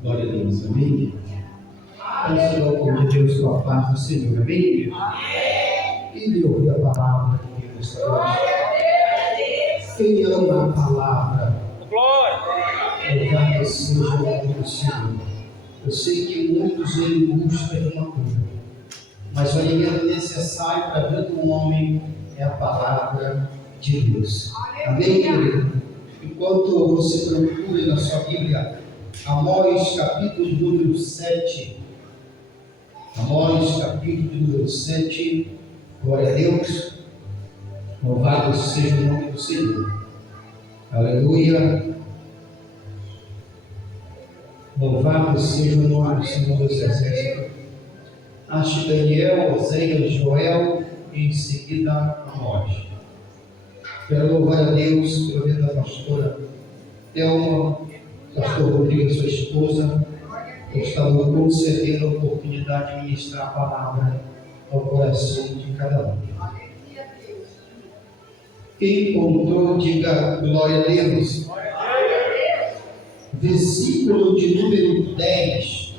Glória a Deus, amém? Peço ao povo de Deus com a paz do Senhor, amém? Quem ouviu a palavra de Deus esta noite? Quem ama a palavra? Louvado seja o nome do Senhor. Eu sei que muitos vêm em busca de uma coisa, mas o alimento necessário para a vida do homem é a palavra de Deus. Amém, querido? Enquanto você procura na sua Bíblia, Amós capítulo número 7. Amós capítulo número 7. Glória a Deus. Louvado seja o nome do Senhor. Aleluia. Louvado seja o nome do Senhor dos Exércitos. Acho Daniel, Oséias, Joel e em seguida Amós. Quero louvar a Deus pela vida da pastora Thelma, pastor Rodrigo, sua esposa, que está nos concedendo a oportunidade de ministrar a palavra ao coração de cada um. Quem encontrou, diga glória a Deus. Versículo de número 10.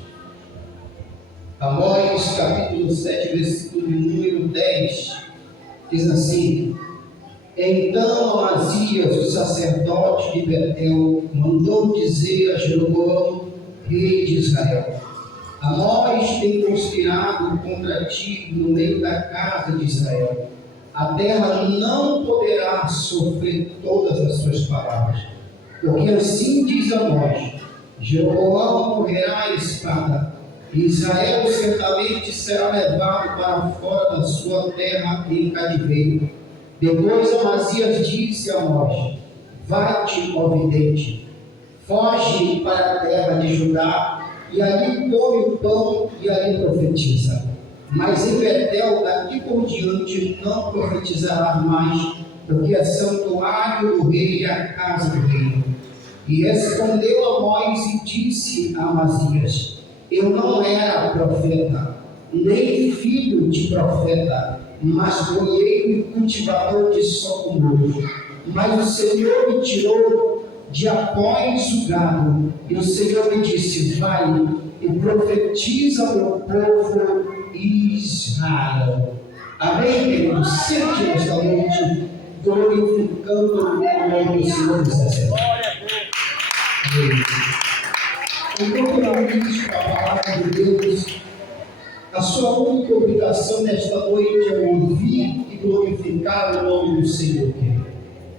Amós capítulo 7, versículo de número 10. Diz assim: Então Amazias, o sacerdote de Betel, mandou dizer a Jeroboão, rei de Israel: Amós tem conspirado contra ti no meio da casa de Israel. A terra não poderá sofrer todas as suas palavras, porque assim diz Amós: Jeroboão morrerá à espada, e Israel certamente será levado para fora da sua terra em cativeiro. Depois Amazias disse a Amós: Vai-te, ó vidente, foge para a terra de Judá, e ali come o pão e ali profetiza. Mas em Betel, daqui por diante, não profetizará mais, porque é santuário do rei e a casa do rei. E respondeu Amós e disse a Amazias: Eu não era profeta, nem filho de profeta, mas colheiro e cultivador de socorro. Mas o Senhor me tirou de após o gado, e o Senhor me disse: Vai e profetiza ao meu povo Israel. Amém, queridos? Sente esta noite glorificando o nome do Senhor dos Exércitos. Enquanto eu ministro a palavra de Deus, a sua única obrigação nesta noite é ouvir e glorificar o nome do Senhor.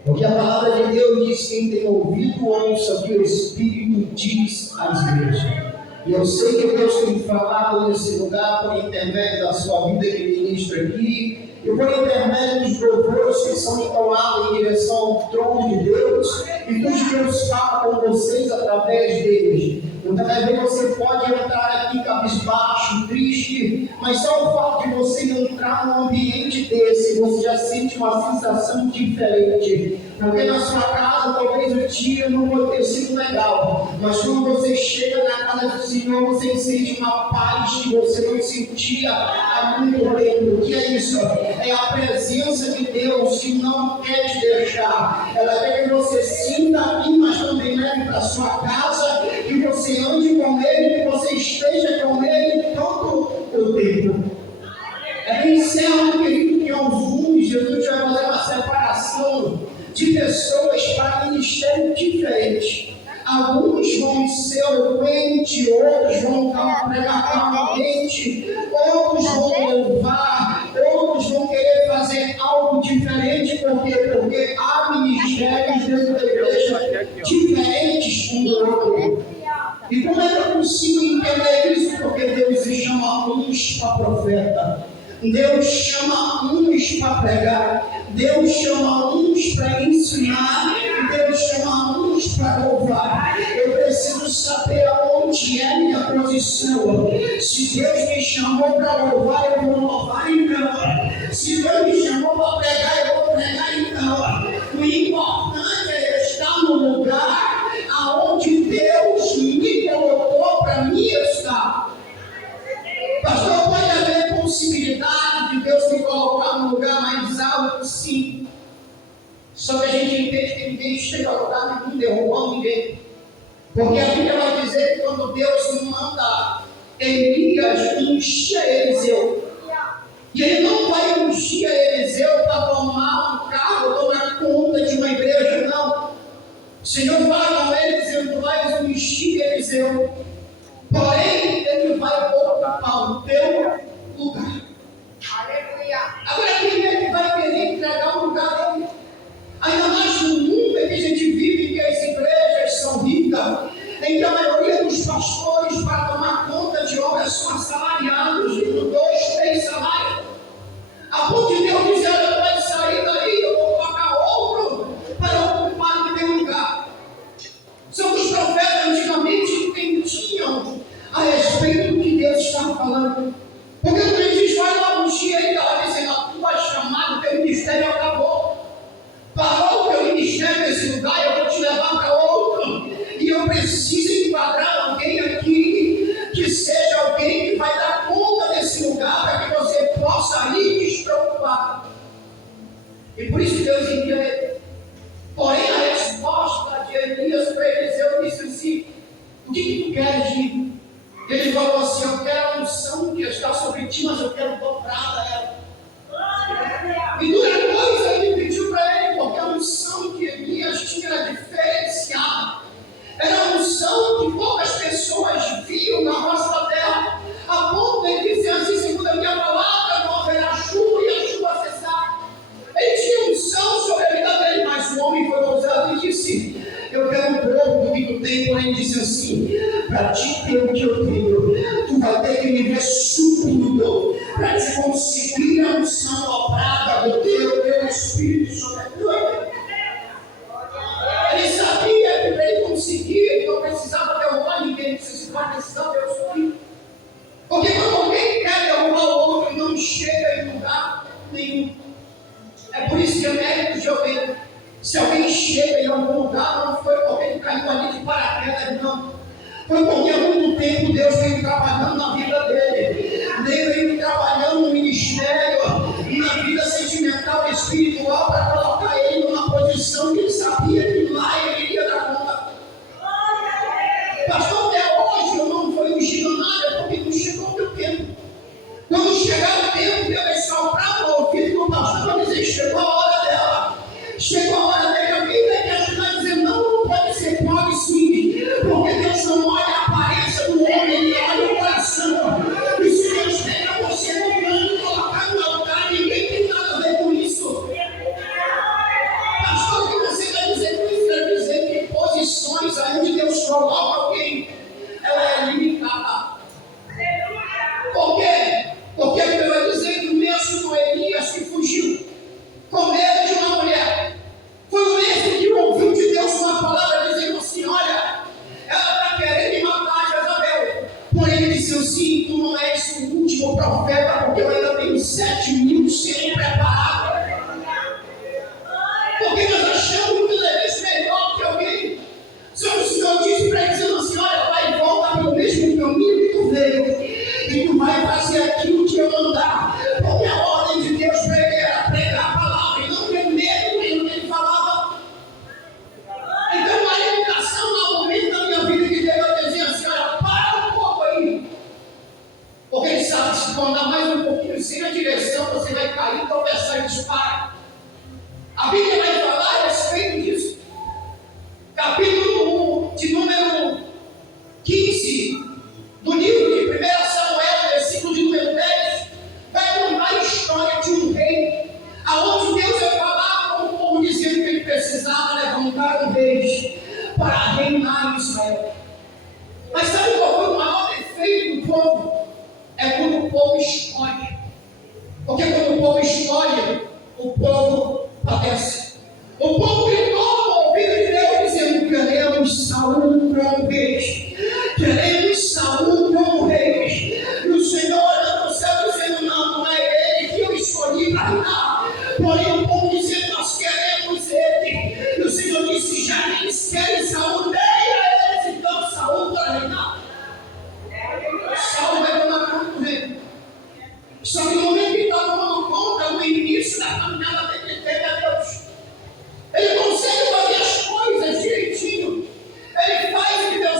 Porque a palavra de Deus diz: quem tem ouvido, ouça o que o Espírito diz às igrejas. E eu sei que Deus tem falado nesse lugar por intermédio da sua vida que ministra aqui, e por intermédio dos louvores que são entoados em direção ao trono de Deus, e cujo Deus fala com vocês através deles. Então, você pode entrar aqui cabisbaixo, triste, mas só o fato de você entrar num ambiente desse, você já sente uma sensação diferente. Porque na sua casa, talvez o dia não pode ter sido legal, mas quando você chega na casa do Senhor, você sente uma paz que você não sentia há muito tempo. O que é isso? É a presença de Deus que não quer te deixar. Ela quer que você sinta aqui, mas também leve para sua casa, que você ande com Ele, que você esteja com Ele todo o tempo. É bem certo, querido, que alguns, Jesus vai fazer uma separação de pessoas para ministério diferente. Alguns vão ser eloquentes, outros vão pregar calmamente, outros vão louvar, outros vão querer fazer algo diferente. Por quê? Porque há ministérios dentro da igreja diferentes um do outro. E como é que eu consigo entender isso? Porque Deus chama uns para profeta, Deus chama uns para pregar, Deus chama uns para ensinar, Deus chama uns para louvar. Eu preciso saber aonde é minha posição. Se Deus me chamou para louvar, eu vou louvar então. Se Deus me chamou para pregar, eu vou pregar então. O importante é estar no lugar aonde Deus me colocou para mim estar. Pastor, pode haver possibilidade de Deus me colocar no lugar mais alto? Sim. Só que a gente entende que ninguém chega ao lugar e não derruba ninguém. Porque a Bíblia vai dizer que quando Deus manda Elias ungir Eliseu, e ele não vai ungir Eliseu para tomar um cargo, tomar conta de uma igreja, não. O Senhor fala com ele dizendo: tu vais ungir Eliseu, porém ele vai ocupar o teu lugar. Aleluia. Agora quem é que vai querer entregar o lugar dele? Ainda mais no mundo em que a gente vive, que as igrejas são ricas, em que a maioria dos pastores, para tomar conta de obras, são assalariados, de 2, 3 salários. A ponto de Deus dizer: ela vai sair daí, eu vou colocar outro para ocupar o teu lugar. São os profetas antigamente entendiam a respeito do que Deus estava falando. Porque quando ele diz: vai lá ungir, ele estava dizendo: a tua chamada, o teu ministério acabou. Parou o teu ministério nesse lugar, eu vou te levar para outro. E eu preciso enquadrar alguém aqui que seja alguém que vai dar conta desse lugar para que você possa ir despreocupado. E por isso Deus envia ele. Porém, a resposta de Elias para Eliseu disse assim: o que tu queres de mim? Ele falou assim: eu quero a unção que está sobre ti, mas eu quero dobrada ela. E dura coisa ele pediu para ele, porque a unção que Elias tinha era diferenciada. Era a unção que poucas pessoas viam na face da terra. A ponto de dizer assim: segundo a minha palavra, não haverá chuva e a chuva cessar. Ele tinha unção sobre a vida dele, mas o homem foi ousado e disse: eu quero um pouco do que tu tem. Porém ele disse assim: para te ter o que eu tenho, tu vai ter que me ver suprido, para te conseguir a unção dobrada do teu Espírito sobre a tua vida. Ele sabia que para ele conseguir, ele não precisava derrubar ninguém, precisava Deus suprir. Porque quando alguém quer derrubar o outro, não chega em lugar nenhum. É por isso que é mérito de alguém. Se alguém chega em algum lugar, não foi porque ele caiu ali de paraquedas, não. Foi porque há muito tempo Deus veio trabalhando na vida dele. Deus veio trabalhando no ministério, na vida sentimental e espiritual, para colocar ele numa posição que ele sabia que lá ele iria dar conta. Pastor, até hoje eu não fui ungido nada, porque não chegou o teu tempo. Quando chegar o tempo, Deus vai soprar no ouvido do pastor para dizer: chegou a hora dela. Chegou a hora dele. Alguém vai te ajudar a dizer: não pode ser, pode sim. Porque Deus não olha a aparência do homem, ele olha o coração. E se Deus pega você no plano e colocar no altar, ninguém tem nada a ver com isso. Pastor, o que você está dizendo com isso? Quer dizer que posições onde Deus coloca alguém, ela é limitada. Por quê? Porque ele vai dizer que o mesmo com Elias que fugiu com medo de uma mulher, foi o mesmo que ouviu de Deus uma palavra dizendo assim: olha, ela está querendo matar Jezabel. Porém ele disse assim: tu não és o último profeta, porque eu ainda tenho 7.000 sendo preparados. Porque nós achamos que Deus é melhor que alguém. Só que o Senhor disse para ele dizendo assim: olha, vai e volta pelo mesmo caminho que tu veio, e tu vai fazer aquilo que eu mandar. Porque a ordem de Deus para ele era pregar a palavra e não ter medo do que ele falava. Então a educação no momento da minha vida que Deus dizia assim: olha, para um pouco aí. Porque ele sabe que se tu andar mais um pouquinho sem a direção, você vai cair, tropeçar e disparar. A Bíblia vai falar a respeito disso. Capítulo de número 15 do livro de 1 Samuel, versículo de número 10, vai contar a história de um rei, aonde Deus vai falar com o povo dizendo que ele precisava levantar um rei para reinar em Israel. Mas sabe qual foi o maior defeito do povo? É quando o povo escolhe. Porque quando o povo escolhe, o povo padece. O povo gritou no ouvido de Deus dizendo: queremos Saul como rei. Queremos Saul como rei. E o Senhor olha para o céu dizendo: não é ele que eu escolhi para reinar. Porém o povo dizendo: nós queremos ele. E o Senhor disse: já que eles querem Saul, dei a eles então Saul para reinar. Saul vai tomar conta do rei. Só que no momento que ele está tomando conta, no início da caminhada dele, teve a Deus. Ele consegue fazer as coisas direitinho. Ele faz o que Deus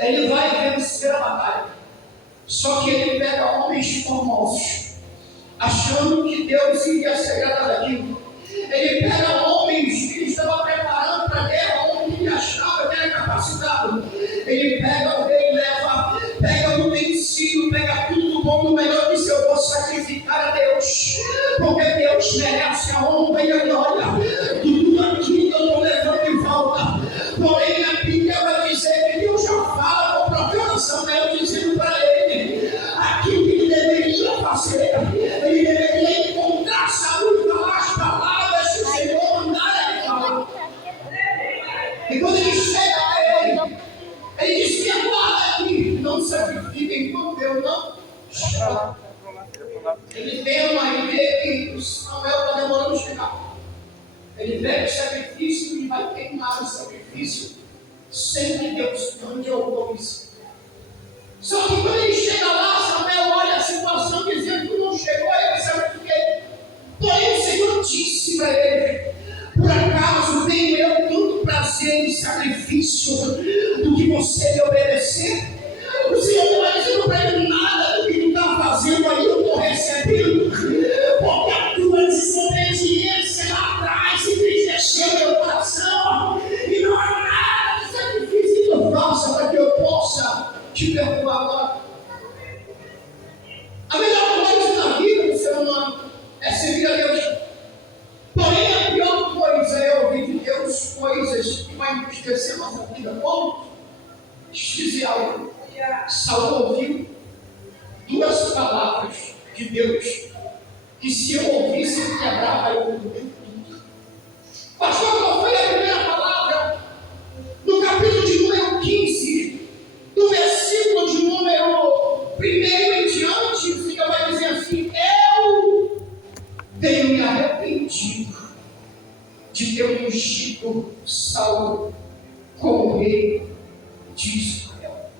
Ele vai vencer a batalha. Só que ele pega homens famosos, achando que Deus iria se agradar daquilo. Ele pega homens que ele estava preparando para a guerra, homens que ele achava que era capacitado. Ele pega alguém, leva, pega o utensílio, pega tudo do bom do melhor e diz: eu vou sacrificar a Deus, porque Deus merece a honra e a glória. Tudo aquilo que eu estou levando em volta. Porém, a Bíblia vai dizer que Deus já fala com proclamação, eu dizendo para ele aquilo que ele deveria fazer. Ele deveria encontrar saúde, falar as palavras que o Senhor mandar ele falar. E quando ele chega a ele diz: que aguarda aqui, não sacrifica enquanto eu não chegar. Ele tema e vê que Samuel está demorando a chegar. Ele pega o sacrifício e vai queimar o sacrifício sem que Deus mande autorização. Só que quando ele chega lá, Samuel olha a situação dizendo que não chegou, ele sabe por quê? Porém o Senhor disse para ele: por acaso tenho eu tanto prazer em sacrifício do que você me obedecer? O Senhor não vai dizendo para ele: nada do que tu está fazendo aí eu estou recebendo, porque a tua desobediência lá atrás entristeceu meu coração, e não há nada de sacrifício que eu faça para que eu possa te perdoar agora. A melhor coisa na vida do ser humano é servir a Deus. Porém, a pior coisa é ouvir de Deus coisas que vão entristecer a nossa vida. Como? Deixa eu dizer algo. Saul ouviu duas palavras de Deus que, se eu ouvisse, eu quebrava eu tudo. Pastor, qual foi a primeira palavra? No capítulo de número 15, do versículo de número 1 em diante, o Senhor vai dizer assim: eu tenho me arrependido de ter ungido Saul como rei de Israel.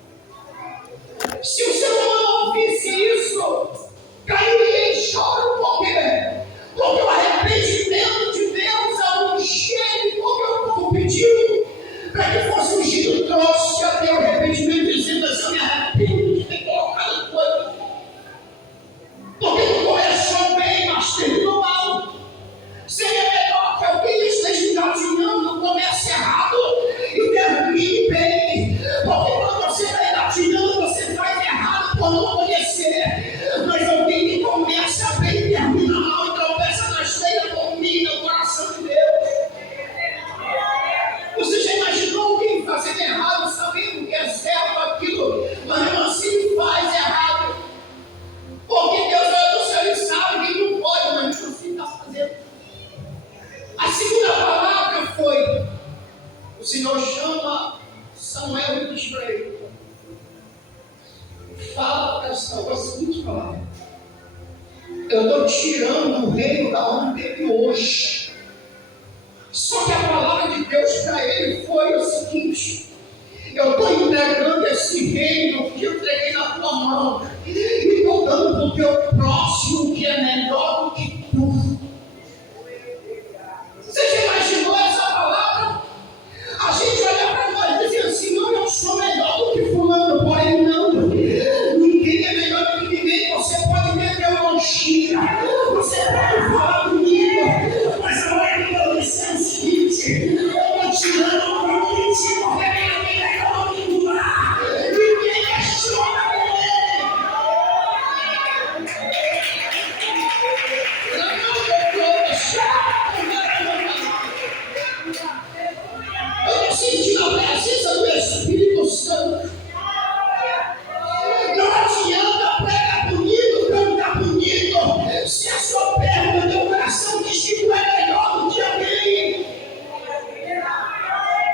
Se o Senhor não ouvisse isso, cairia em choro, porque o arrependimento de Deus ao ungir, porque o povo pediu para que fosse ungido, trouxe até o arrependimento, dizendo assim: eu me arrependo de ter colocado coisa, porque não começou bem, mas terminou mal. Seria melhor que alguém esteja engatinhando, comece errado e termine bem, porque quando você está engatinhando, você faz errado por não conhecer, mas alguém que começa bem e termina mal e tropeça na esteira, domina o coração de Deus. Você já imaginou alguém fazendo errado, sabendo que é certo aquilo, mas mesmo assim faz errado? Porque Deus olha no céu e sabe que não pode, mas mesmo assim está fazendo. A segunda palavra foi: o Senhor chama Samuel e diz para ele: fala para Saul a seguinte palavra: eu estou tirando o reino da mão dele hoje. Só que a palavra de Deus para ele foi o seguinte: eu estou entregando esse reino que eu entreguei na tua mão e estou dando para o teu próximo, que é melhor do que tu. Você já imaginou essa palavra? A gente olha para nós e diz assim: não, eu sou melhor do que fulano. Porém não, ninguém é melhor do que ninguém. Você pode meter uma mentira, você pode falar comigo, mas a hora que eu disser o seguinte: eu estou tirando para o mentira, porque minha vida é como que lá, ninguém questiona ele. Eu estou sentindo a presença do Espírito Santo. Não adianta pregar bonito, cantar bonito, se a sua perna do teu coração diz que tu é melhor do que alguém.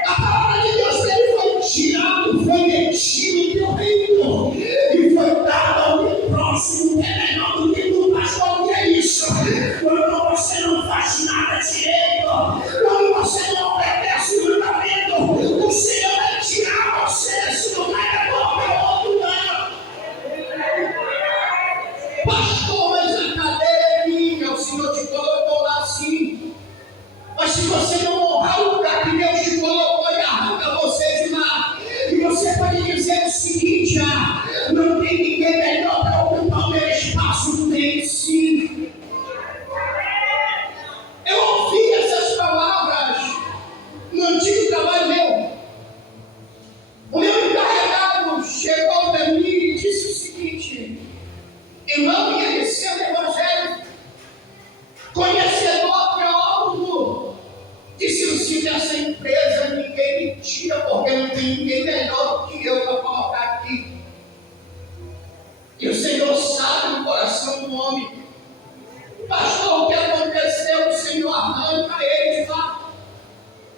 A palavra de Deus para ele foi tirado, foi metido no teu reino e foi dado ao teu próximo, que é melhor do que tu. Pastor, o que é isso? Quando você não faz nada direito, quando você não obedece o mandamento, o Senhor vai tirar você desse lugar e colocar outro lugar. Pastor, mas a cadeira é minha, o Senhor te colocou lá sim. Mas se você não honrar o lugar que Deus te colocou, ele arranca você de lá. E você pode dizer seguinte: não tem ninguém melhor para ocupar o meu espaço. Tem sim. Eu ouvi essas palavras no antigo trabalho meu. O meu encarregado chegou para mim e disse o seguinte: irmão, e ele sendo evangélico, conhecedor teólogo, disse o seguinte: dessa empresa ninguém me tira, porque não tem ninguém melhor do que eu para colocar aqui. E o Senhor sabe o coração do homem. Pastor, o que aconteceu? O Senhor arranca ele de lá.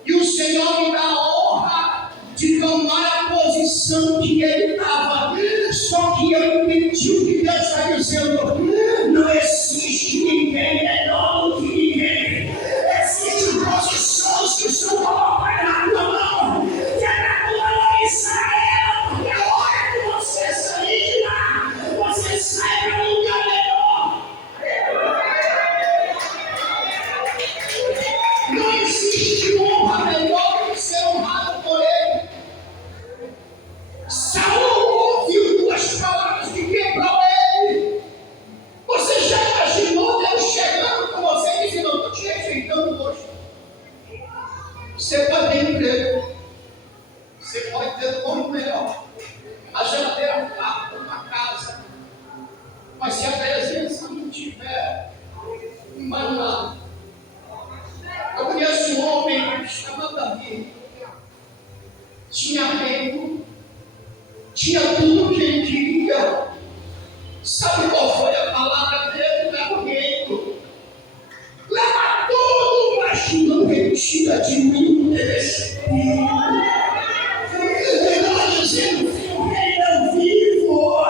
E o Senhor me dá a honra de tomar a posição que ele estava. Só que eu entendi o que Deus está dizendo. Não existe ninguém melhor do que ninguém. Existem posições que são colocadas na tua mão. Que é na tua mão, Israel. Porque a hora que você sair de lá, você sai para um lugar melhor. Não existe honra melhor do que ser honrado por ele. Saul ouviu duas palavras que quebrou ele. Você já imaginou Deus chegando com você e dizendo: eu estou te rejeitando hoje? Você pode ter emprego, você pode ter um nome melhor, a geladeira farta, uma casa, mas se a presença não tiver, não vai nada. Eu conheço um homem chamado Davi. Tinha reino, tinha tudo que ele queria. Sabe qual foi a palavra dele? Leva o reino, leva tudo, mas não retira de mim esse espírito. Ele estava dizendo: se o reino eu vivo,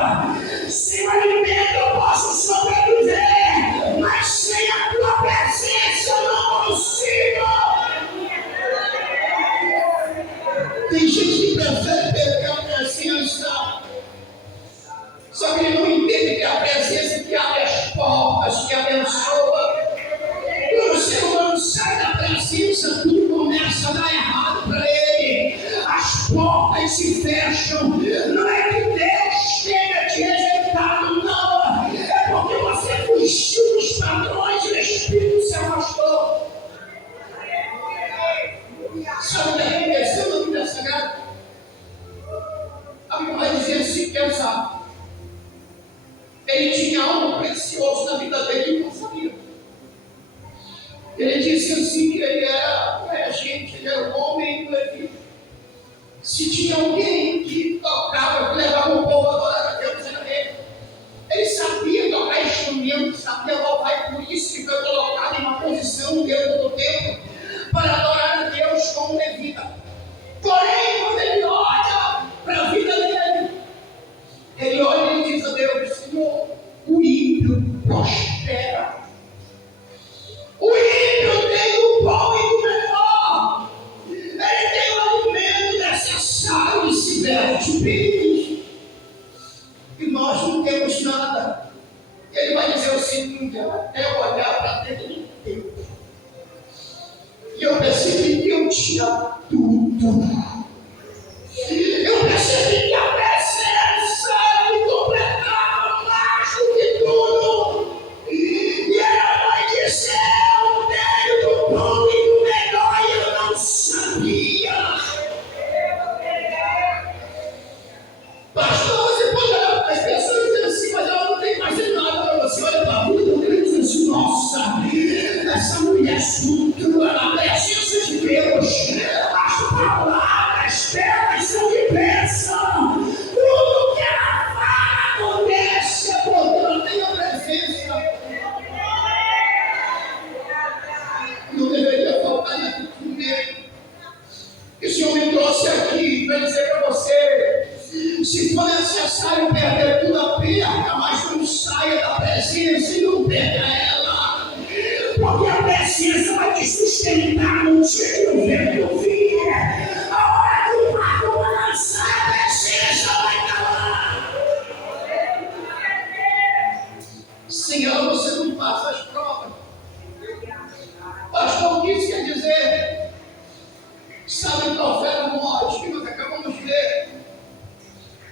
sem o alimento eu posso sobreviver, mas sem a tua presença eu não consigo. Tem gente que prefere perder a presença, só que ele não entende que é a presença que abre as portas, que abençoa. Quando o ser humano sai da presença, tudo começa a dar errado para ele. As portas se fecham. Não é que Deus tenha te rejeitado, não. É porque você fugiu dos padrões e o Espírito se afastou. Sabe o que aconteceu na Bíblia Sagrada? A Bíblia vai dizer assim: pensar. Ele tinha algo precioso na vida dele e não sabia. Ele disse assim que ele era regente, ele era um homem do Levi. Se tinha alguém que tocava, que levava o povo a adorar a Deus, era ele. Ele sabia tocar instrumento, sabia louvar, e por isso que foi colocado em uma posição dentro do templo para adorar a Deus como levita. Porém, quando ele olha para a vida dele, ele olha e diz a Deus: Senhor, o ímpio prospera. O ímpio tem o bom e o melhor. Ele tem o alimento necessário e se veste bem. E nós não temos nada. Ele vai dizer o seguinte: até olhar para dentro do templo, e eu percebi que eu tinha tudo. Eu percebi que a presença me completava mais do que tudo. E ela vai dizer: eu tenho do bom e do melhor, e eu não sabia. Pastor, você pode olhar para as pessoas e dizer assim: mas ela não tem mais nada para você. Olha para a vida e diz assim: nossa, essa mulher estrutura na presença de Deus. As palavras delas são de bênção. Tudo que ela fala acontece porque ela tem a presença. Não deveria faltar naquilo primeiro. E o Senhor me trouxe aqui para dizer para você: se for necessário perder tudo, a perca, mas não saia da presença e não perca ela. Porque a presença vai te sustentar no dia que o vento vir. A hora que o barco balançar, a presença vai estar lá. Sem ela você não passa as provas. Pastor, o que isso quer dizer? Sabe o profeta Amós, que nós acabamos de ler?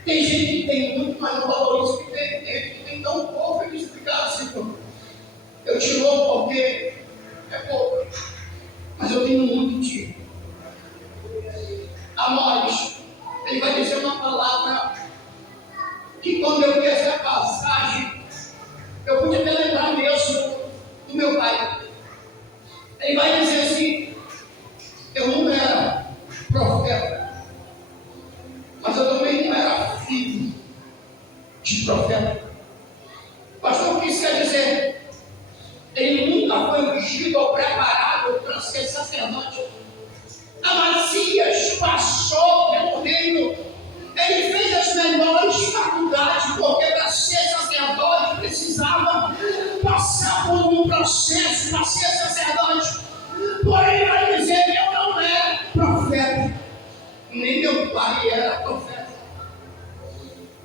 Tem gente que tem muito, mas não valoriza o que tem. Tem gente que tem tão pouco e explicar assim, eu te louvo porque é pouco, mas eu tenho muito de ti. Amores, ele vai dizer uma palavra que quando eu vi essa passagem, eu pude até lembrar mesmo do meu pai. Ele vai dizer assim, eu não era profeta, mas eu também não era filho de profeta. Pastor, o que isso quer dizer? Ele nunca foi ungido ou preparado para ser sacerdote. Amazias passou pelo reino. Ele fez as melhores faculdades, porque para ser sacerdote precisava passar por um processo para ser sacerdote. Porém, ele vai dizer que eu não era profeta, nem meu pai era profeta.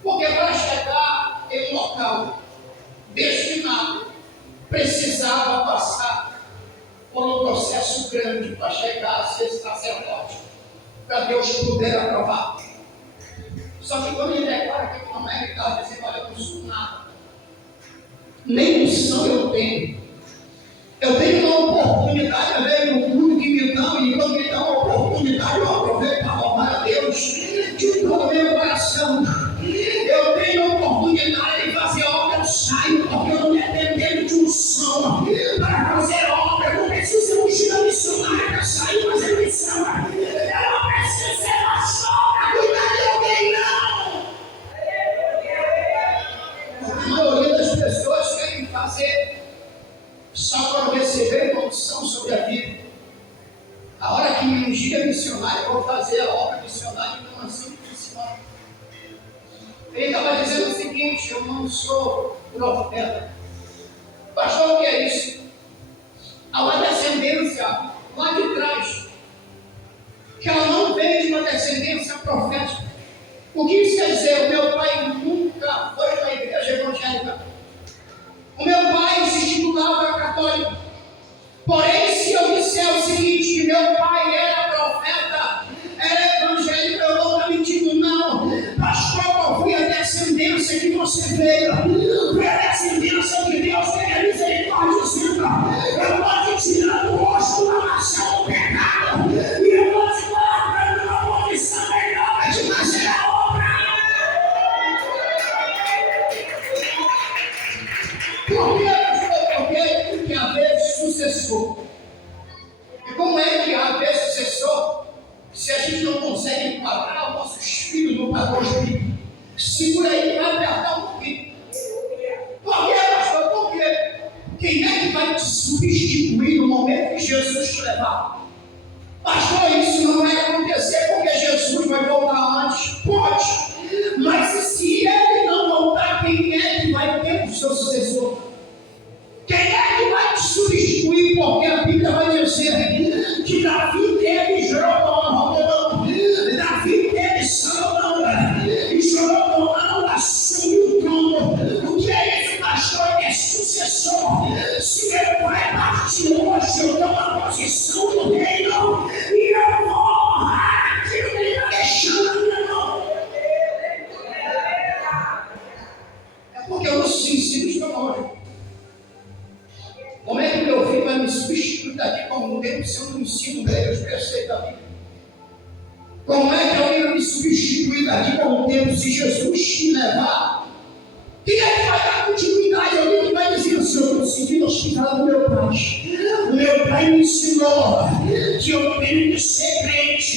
Porque para chegar em um local destinado, precisava passar por um processo grande para chegar a ser sacerdote, para Deus poder aprovar. Só que quando ele declara que como é que estava dizendo, olha, eu não sou nada, nem unção eu tenho. Eu tenho uma oportunidade a ver no culto que me dão, e quando me dão uma oportunidade, eu aproveito para louvar a Deus de todo o meu coração. Eu tenho a oportunidade de fazer obra, eu saio, porque eu não dependo de unção para fazer obra. Eu não preciso ser ungido missionário para sair fazer missão. Eu não preciso ser pastor para cuidar de alguém, não. A maioria das pessoas querem fazer só para receber uma unção sobre a vida. A hora que me ungir missionário, eu vou fazer a obra missionária e não assim de cima. Ele estava dizendo o seguinte, eu não sou profeta. Pastor, o que é isso? Há uma descendência lá de trás, que ela não veio de uma descendência profética. O que isso quer dizer? O meu pai nunca foi para a igreja evangélica. O meu pai se titulava católico. Porém, se eu disser o seguinte, que meu pai era profeta, era evangélico, eu vou estar mentindo, não. Pastor, qual foi a descendência que você veio? Foi a descendência de Deus, que é misericórdia santa. Eu estou te tirando o rosto da nação do pecado, e eu estou te colocando numa posição melhor de fazer a obra. Por que, pastor? Porque haver sucessor. E como é que haver sucessor se a gente não consegue enquadrar os nossos filhos no padrão espírito? Segura aí, vai apertar um pouquinho. Por que, pastor? Por quê? Quem é que vai te substituir no momento que Jesus te levar? Pastor, isso não vai acontecer porque Jesus vai voltar antes. Pode. Mas se ele não voltar, quem é que vai ter o seu sucessor? Quem é que vai te substituir? Porque a Bíblia vai dizer que Davi teve Jeroboão, Davi teve Salomão, e Jeroboão assumiu o trono. O que é isso, pastor? É sucessor. Se meu pai partir hoje, eu dou uma posição no reino e eu vou honrar aquilo que ele está deixando na minha mão. É porque os ensinos estão longe. Como é que meu filho vai me substituir daqui como um tempo se eu não ensino para ele os preceitos da Bíblia? Como é que alguém vai me substituir daqui como um tempo se Jesus te levar? Quem é que vai dar continuidade? Alguém que vai dizer, Senhor, eu estou sentindo a chegada do meu pai. O meu pai me ensinou que eu tenho que ser crente,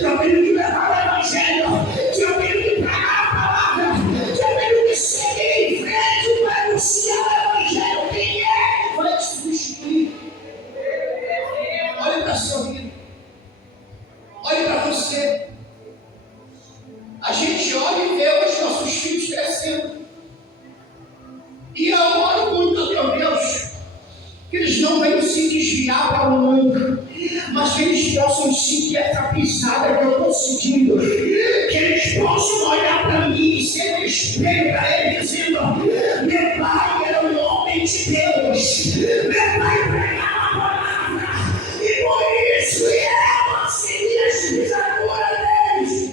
que eu tenho que levar o evangelho, que eu tenho que pregar a palavra, que eu tenho que seguir em frente para anunciar o evangelho. Quem é que vai te substituir? Olhe para a sua vida. Olhe para você. A gente olha e vê os nossos filhos crescendo. E eu oro muito a meu Deus, que eles não venham se desviar para o mundo, mas que eles possam sentir essa pisada que eu estou sentindo, que eles possam olhar para mim e ser um espelho para ele, dizendo, meu pai era um homem de Deus, meu pai pregava a palavra, e por isso eu assumi as pisaduras deles.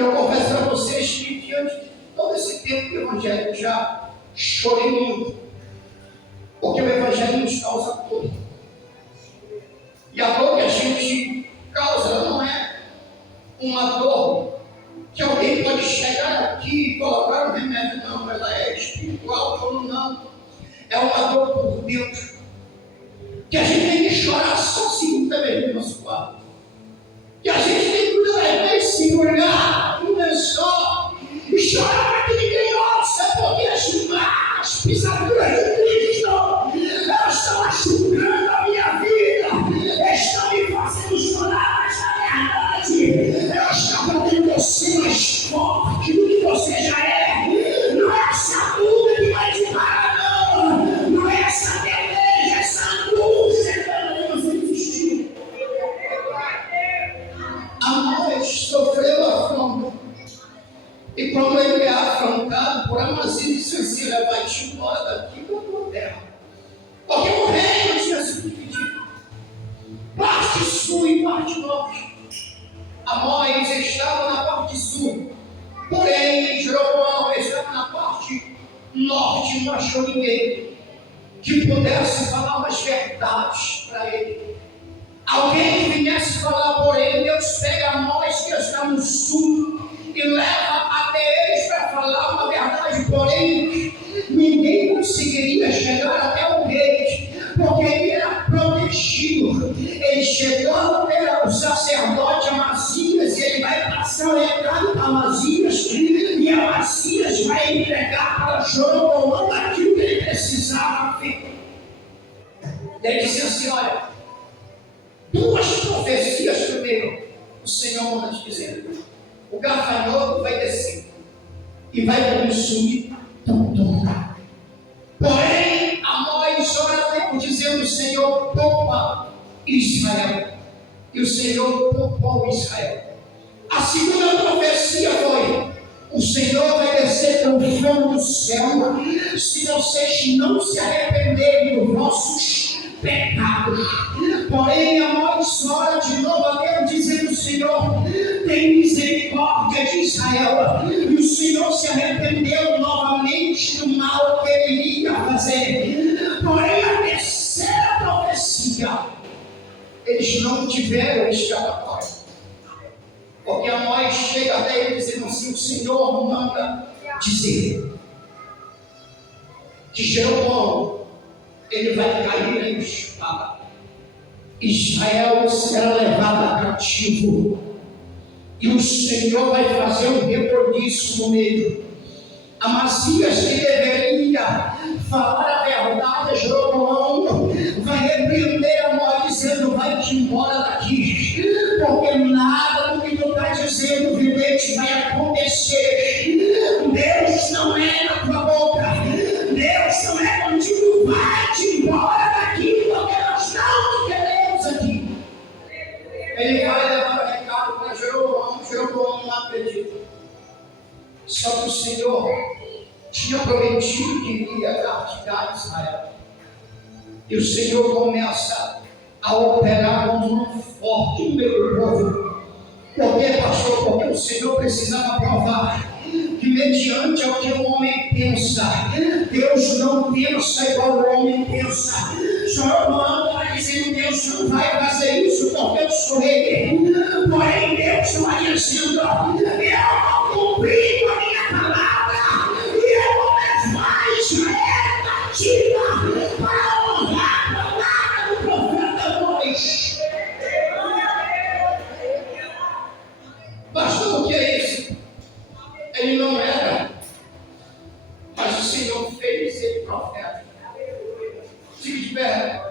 eu confesso para vocês que diante de todo esse tempo do Evangelho já chorei muito, porque o Evangelho nos causa dor. E a dor que a gente causa, ela não é uma dor que alguém pode chegar aqui e colocar um remédio, não, ela é espiritual ou não. É uma dor por dentro, que a gente tem que chorar sozinho também no nosso quarto. Que a gente tem que muitas vezes se molhar no lençol e chorar para que ninguém ouça, porque as pisaduras de Cristo elas estão machucando a minha vida, estão me fazendo chorar, mas na verdade elas estão fazendo você mais forte do que você já é. Não é essa luta que vai te parar, não. Não é essa beleza, essa angústia que você desistiu. Amós sofreu afronta. E quando ele é afrontado por Amazias, disse assim: vai-te embora daqui da tua terra. Porque o reino tinha sido dividido. Parte sul e parte norte. Amós estava na parte sul. Porém, Jeroboão estava na parte norte e não achou ninguém que pudesse falar umas verdades para ele. Alguém que viesse falar por ele. Deus pega Amós que está no sul e leva até eles para falar uma verdade, porém ninguém conseguiria chegar até o rei, porque ele era protegido. Ele chegou até o sacerdote Amazias e ele vai passar o recado para Amazias, e Amazias vai entregar para Jeroboão aquilo que ele precisava ver. Ele disse assim: olha, duas profecias primeiro o Senhor manda te dizer: o gafanhoto vai descer e vai consumir tudo. Porém, Amós ora a Deus dizendo: o Senhor poupa Israel. E o Senhor poupou Israel. A segunda profecia foi: o Senhor vai descer com fogo do céu se vocês não se arrependerem dos vossos pecados. Porém, Amós ora de novo a Deus dizendo: Senhor, tem misericórdia de Israel. E o Senhor se arrependeu novamente do mal que ele ia fazer. Porém, a terceira profecia, eles não tiveram escapatória. Porque Amós chega até ele dizendo assim: o Senhor manda dizer que Jeroboão ele vai cair em espada. Israel será levado cativo. E o Senhor vai fazer um reboliço no meio. Amazias, que deveria falar a verdade a Jeroboão, vai repreender Amós dizendo: vai-te embora daqui, porque nada do que tu está dizendo, vidente, vai acontecer. Deus não é na tua boca, Deus não é contigo. Vai-te embora daqui, porque nós não te queremos aqui. Ele vai levar o recado para Jeroboão. Jeroboão não acredita. Só que o Senhor tinha prometido que iria castigar Israel. E o Senhor começa a operar uma mão forte no meio do povo. Por quê, pastor? Porque o Senhor precisava provar que mediante ao que o homem pensa, Deus não pensa igual o homem pensa. Jeroboão está dizendo: Deus não vai fazer isso porque eu sou ele. Porém, Deus vai dizendo: eu não cumpri com a minha palavra e eu vou levar Israel cativa para honrar a palavra do profeta Amós. Pastor, o que é isso? Ele não era, mas o Senhor fez ele profeta. Fique de pé.